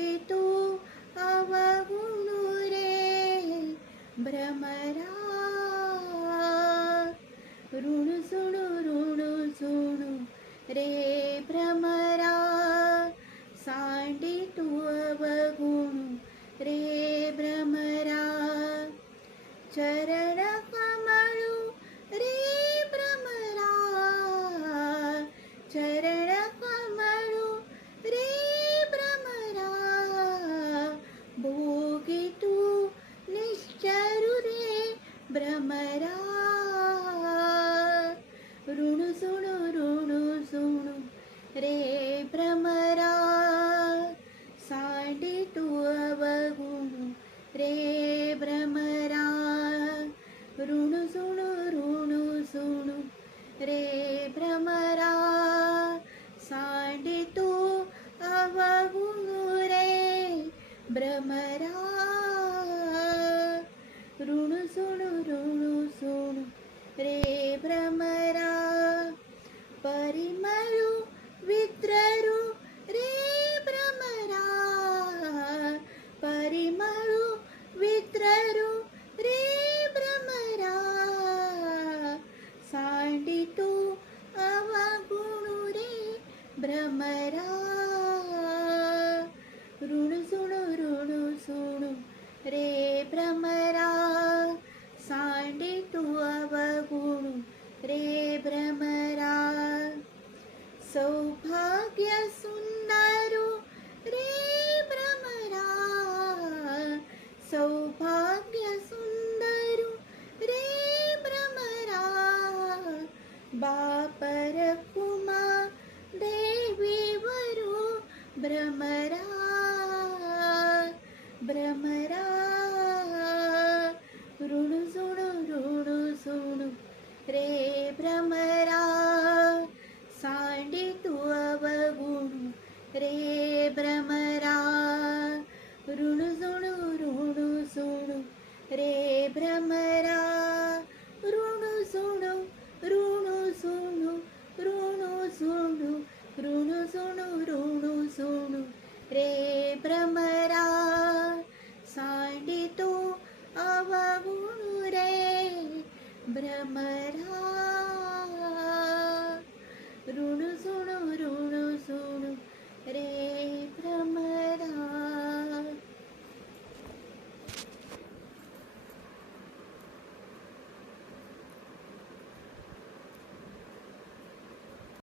सांडितू अवगुणु रे भ्रमरा ऋणु सुणु रे भ्रमरा सांडितू अवगुणु रे भ्रमरा चरण कमळू रे भ्रमरा चरण कमळू रे भ्रमरा भोगी तू निश्चरू रे भ्रमरा ऋणु सुणु रे भ्रमरा सांडितू अवगुणु रे भ्रमरा ऋणु सुणु रे भ्रमरा सांडितू अवगुणु रे भ्रमरा ऋणु सुणु रे भ्रमरा परिमळू वित्ररू रे भ्रमरा परिमळू वित्ररू रे भ्रमरा सांडितू अवगुणु रे भ्रमरा ऋणु सुणु रे भ्रमरा सांडितू अवगुणु रे भ्रमरा सौभाग्य सुंदरू रे भ्रमरा सौभाग्य सुंदरू रे भ्रमरा बापर कुमा देवी वरू भ्रमरा भ्रमरा ऋणु सुणु रे भ्रमरा सांडितू अवगुणु रे भ्रमरा ऋणु सुणु रे भ्रमरा ऋणु सुणु रे भ्रमरा सांडितू अवगुणु रे भ्रमरा